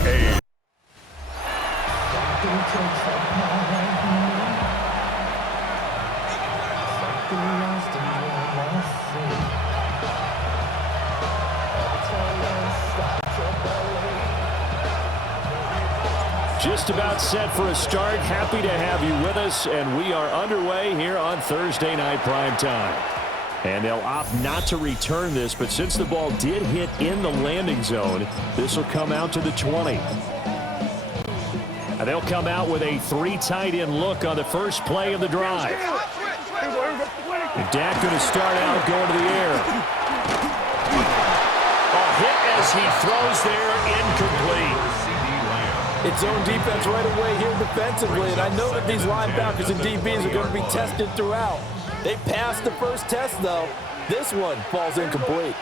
28. Just about set for a start. Happy to have you with us, and we are underway here on Thursday Night Primetime. And they'll opt not to return this, but since the ball did hit in the landing zone, this will come out to the 20. And they'll come out with a 3 tight end look on the first play of the drive. And Dak going to start out going to the air. A hit as he throws there, incomplete. It's zone defense right away here defensively, and I know that these linebackers and DBs are going to be tested throughout. They passed the first test, though. This one falls incomplete.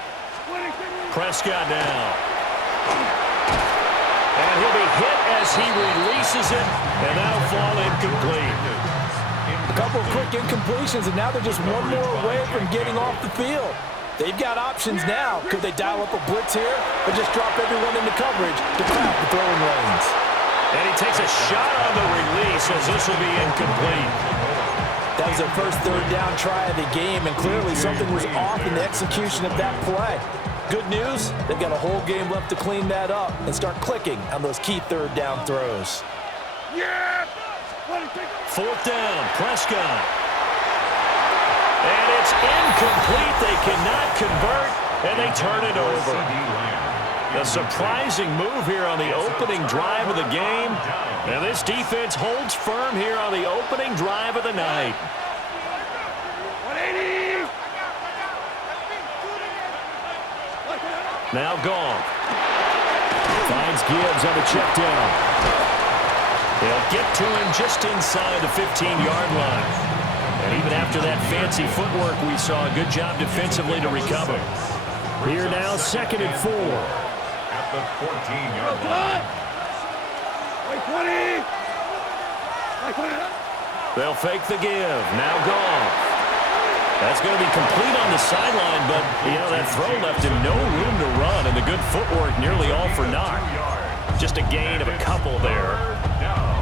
Prescott now. And he'll be hit as he releases it, and that'll fall incomplete. A couple of quick incompletions, and now they're just one more away from getting off the field. They've got options now. Could they dial up a blitz here or just drop everyone into coverage to crack the throwing lanes? And he takes a shot on the release as this will be incomplete. That was their first third down try of the game, and clearly something was off in the execution of that play. Good news, they've got a whole game left to clean that up and start clicking on those key third down throws. Fourth down, Prescott. And it's incomplete. They cannot convert, and they turn it over. A surprising move here on the opening drive of the game. And this defense holds firm here on the opening drive of the night. 180. Now Goff. Finds Gibbs on the check down. They'll get to him just inside the 15-yard line. And even after that fancy footwork, we saw a good job defensively to recover. Here now, 2nd and 4. At the 14-yard line. They'll fake the give. Now Goff. That's going to be complete on the sideline, but, that throw left him no room to run, and the good footwork nearly all for naught. Just a gain of a couple there.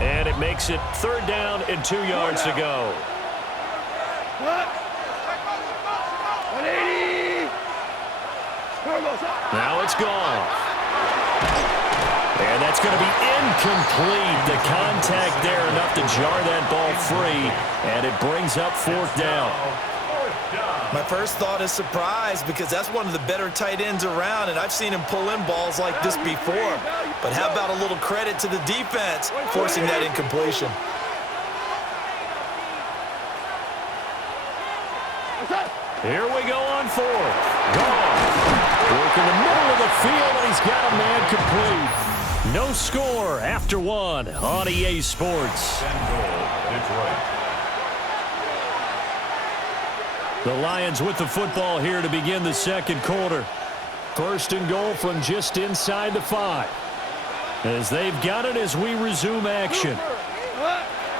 And it makes it 3rd down and 2 yards to go. 180. Now it's Goff. And that's going to be incomplete. The contact there enough to jar that ball free, and it brings up 4th down. My first thought is surprise, because that's one of the better tight ends around, and I've seen him pull in balls like this before. But how about a little credit to the defense forcing that incompletion? Here we go on 4th. Goff. Work in the middle of the field, and he's got a man complete. No score after 1 on EA Sports. Detroit. The Lions with the football here to begin the 2nd quarter. 1st and goal from just inside the 5. As they've got it as we resume action.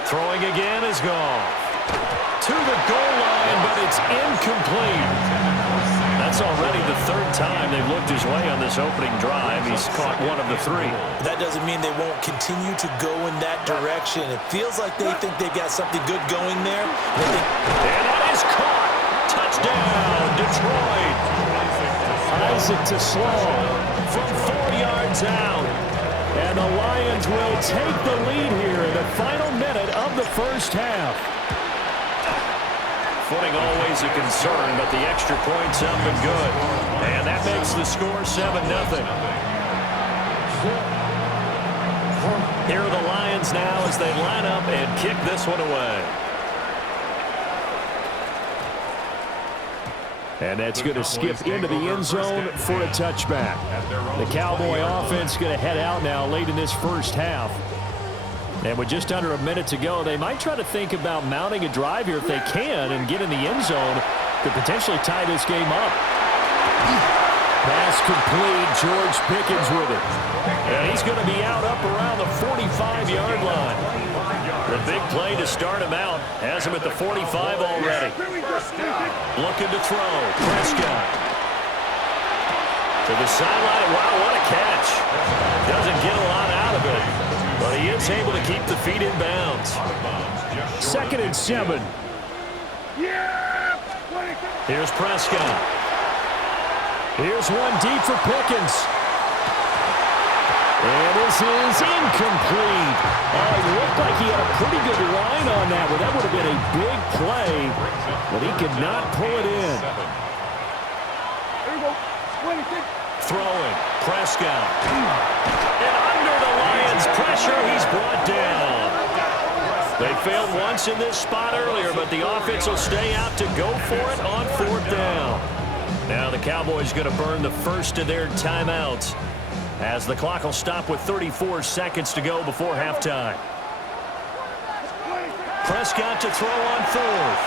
Throwing again is Goff. To the goal line, but it's incomplete. That's already the 3rd time they've looked his way on this opening drive. He's caught 1 of the 3. That doesn't mean they won't continue to go in that direction. It feels like they think they've got something good going there. And that is caught. Touchdown, Detroit. Isaac to Sloan from 4 yards out. And the Lions will take the lead here in the final minute of the first half. Footing always a concern, but the extra point's up and good. And that makes the score 7-0. Here are the Lions now as they line up and kick this one away. And that's going to skip into the end zone for a touchback. The Cowboy offense going to head out now late in this first half. And with just under a minute to go, they might try to think about mounting a drive here if they can and get in the end zone to potentially tie this game up. Pass complete. George Pickens with it. And he's going to be out up around the 45-yard line. The big play to start him out has him at the 45 already. Looking to throw. Prescott. To the sideline. Wow, what a catch. Doesn't get a lot is able to keep the feet in bounds. 2nd and 7. Here's Prescott. Here's one deep for Pickens. And this is incomplete. It looked like he had a pretty good line on that one. That would have been a big play, but he could not pull it in. Throwing, Prescott. And under the Lions' pressure, he's brought down. They failed once in this spot earlier, but the offense will stay out to go for it on 4th down. Now the Cowboys going to burn the first of their timeouts, as the clock will stop with 34 seconds to go before halftime. Prescott to throw on 4th.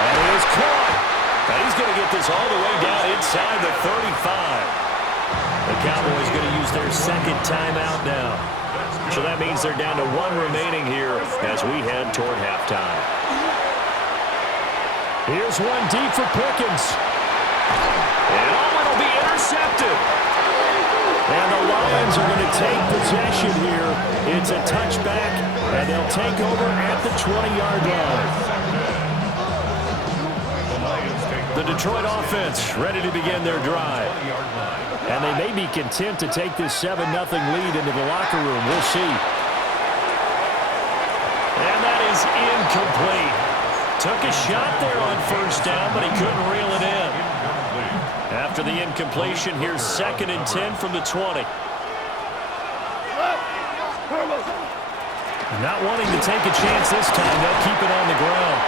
And he is caught. And he's going to get this all the way down inside the 35. The Cowboys going to use their 2nd timeout now. So that means they're down to 1 remaining here as we head toward halftime. Here's one deep for Pickens. And it'll be intercepted. And the Lions are going to take possession here. It's a touchback, and they'll take over at the 20-yard line. The Detroit offense ready to begin their drive. And they may be content to take this 7-0 lead into the locker room. We'll see. And that is incomplete. Took a shot there on 1st down, but he couldn't reel it in. After the incompletion, here's 2nd and 10 from the 20. Not wanting to take a chance this time, they'll keep it on the ground.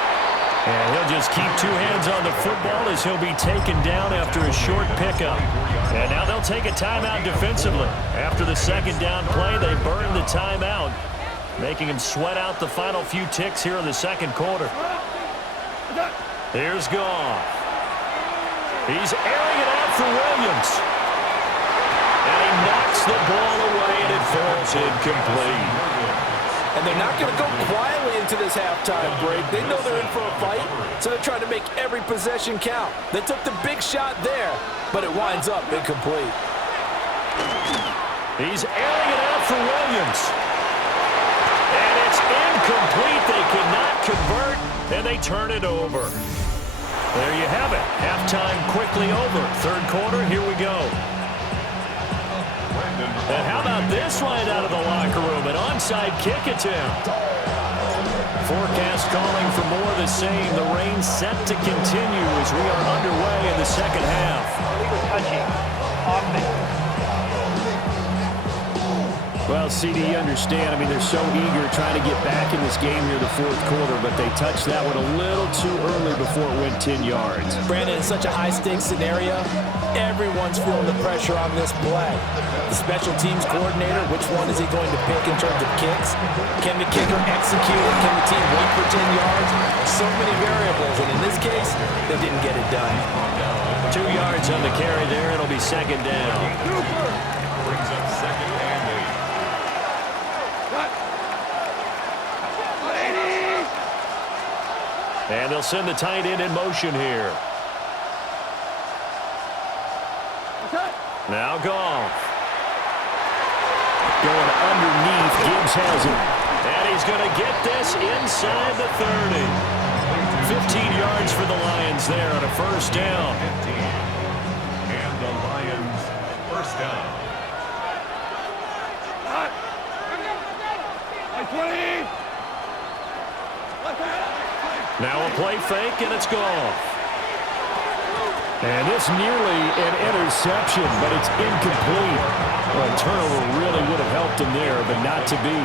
And he'll just keep 2 hands on the football as he'll be taken down after a short pickup. And now they'll take a timeout defensively. After the 2nd down play, they burn the timeout, making him sweat out the final few ticks here in the 2nd quarter. Here's Goff. He's airing it out for Williams. And he knocks the ball away, and it falls incomplete. And they're not going to go quietly into this halftime break. They know they're in for a fight, so they're trying to make every possession count. They took the big shot there, but it winds up incomplete. He's airing it out for Williams. And it's incomplete. They cannot convert, and they turn it over. There you have it. Halftime quickly over. 3rd quarter, here we go. And how about this line out of the locker room? An onside kick attempt. Forecast calling for more of the same. The rain set to continue as we are underway in the 2nd half. Well, CD, you understand. I mean, they're so eager trying to get back in this game here the 4th quarter, but they touched that one a little too early before it went 10 yards. Brandon, in such a high-stakes scenario, everyone's feeling the pressure on this play. The special teams coordinator, which one is he going to pick in terms of kicks? Can the kicker execute it? Can the team win for 10 yards? So many variables, and in this case, they didn't get it done. 2 yards on the carry there. It'll be 2nd down. Brings up 2nd and 8. And they'll send the tight end in motion here. Now Goff. Going underneath. Gibbs has it. And he's going to get this inside the 30. 15 yards for the Lions there on a 1st down. 15. And the Lions, 1st down. Now a play fake, and it's Goff. And this nearly an interception, but it's incomplete. Well, a turnover really would have helped him there, but not to be.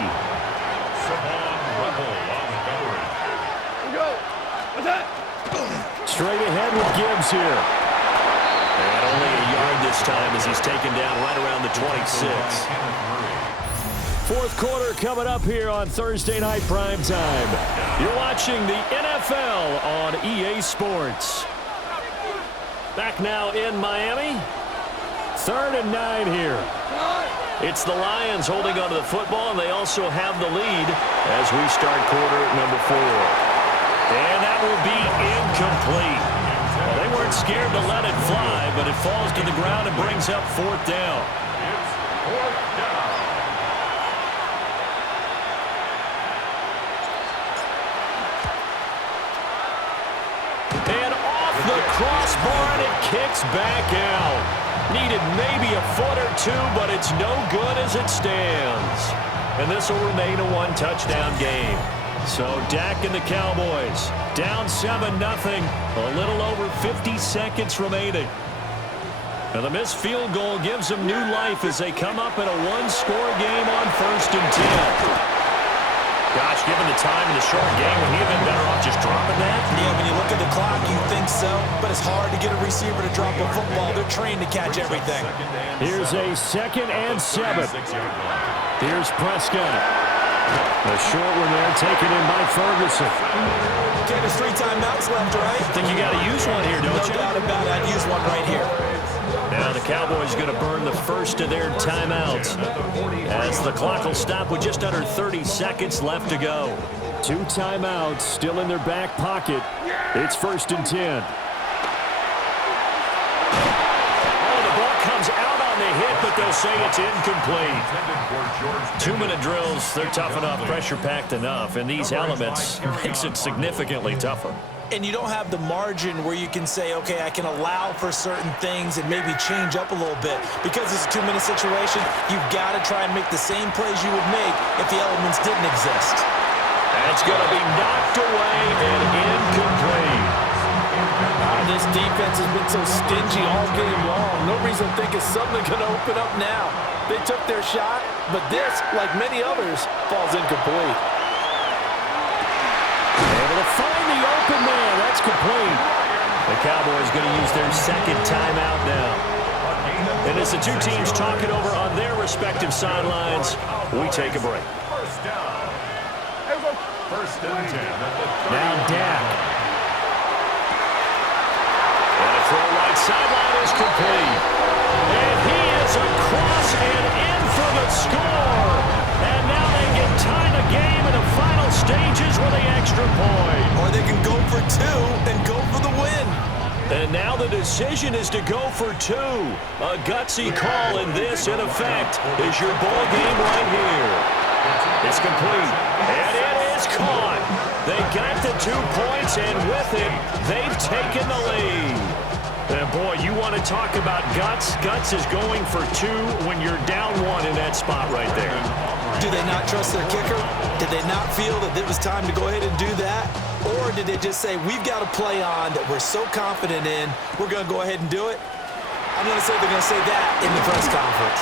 Straight ahead with Gibbs here. And only a yard this time as he's taken down right around the 26. 4th quarter coming up here on Thursday Night Primetime. You're watching the NFL on EA Sports. Back now in Miami. 3rd and 9 here. It's the Lions holding onto the football, and they also have the lead as we start quarter number 4. And that will be incomplete. Well, they weren't scared to let it fly, but it falls to the ground and brings up 4th down. It's 4th down. more, and it kicks back out. Needed maybe a foot or two, but it's no good as it stands. And this will remain a one-touchdown game. So Dak and the Cowboys down 7-0. A little over 50 seconds remaining. And the missed field goal gives them new life as they come up in a one-score game on 1st and 10. Gosh, given the time in the short game, would he have been better off just dropping that? Yeah, when you look at the clock, you think so. But it's hard to get a receiver to drop a football. They're trained to catch everything. Here's a 2nd and 7. Here's Prescott. A short one there taken in by Ferguson. Okay, there's 3 timeouts left, right? I think you got to use one here, don't you? No doubt about it. I'd use one right here. Now the Cowboys going to burn the first of their timeouts as the clock will stop with just under 30 seconds left to go. 2 timeouts still in their back pocket. It's 1st and 10. Oh, the ball comes out on the hit, but they'll say it's incomplete. 2-minute drills, they're tough enough, pressure-packed enough, and these elements makes it significantly tougher. And you don't have the margin where you can say, okay, I can allow for certain things and maybe change up a little bit. Because it's a 2-minute situation, you've got to try and make the same plays you would make if the elements didn't exist. That's going to be knocked away and incomplete. This defense has been so stingy all game long. No reason to think it's suddenly going to open up now. They took their shot, but this, like many others, falls incomplete. Able to find the open man. That's complete. The Cowboys going to use their 2nd timeout now. And as the two teams talk it over on their respective sidelines, we take a break. First and 10. Now Dak. And a throw right sideline is complete. And he is across and in for the score. And now they can tie the game in the final stages with the extra point. Or they can go for 2 and go for the win. And now the decision is to go for 2. A gutsy call, and this, in effect, is your ball game right here. It's complete, and it is caught. They got the 2 points, and with it, they've taken the lead. And boy, you want to talk about guts. Guts is going for 2 when you're down 1 in that spot right there. Do they not trust their kicker? Did they not feel that it was time to go ahead and do that? Or did they just say, we've got a play on that we're so confident in, we're going to go ahead and do it? I'm going to say they're going to say that in the press conference.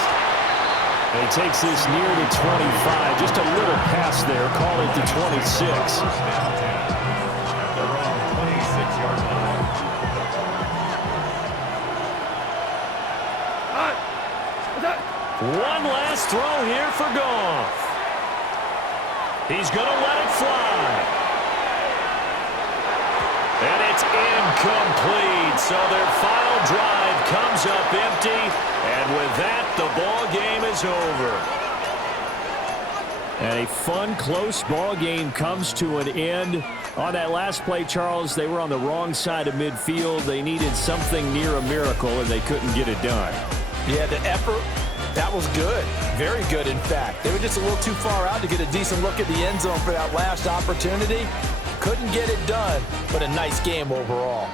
And he takes this near the 25. Just a little pass there. Call it the 26. One last throw here for Goff. He's going to let it fly. And it's incomplete. So their final drive comes up empty. And with that, the ball game is over. And a fun, close ball game comes to an end. On that last play, Charles, they were on the wrong side of midfield. They needed something near a miracle, and they couldn't get it done. Yeah, the effort, that was good. Very good, in fact. They were just a little too far out to get a decent look at the end zone for that last opportunity. Couldn't get it done, but a nice game overall.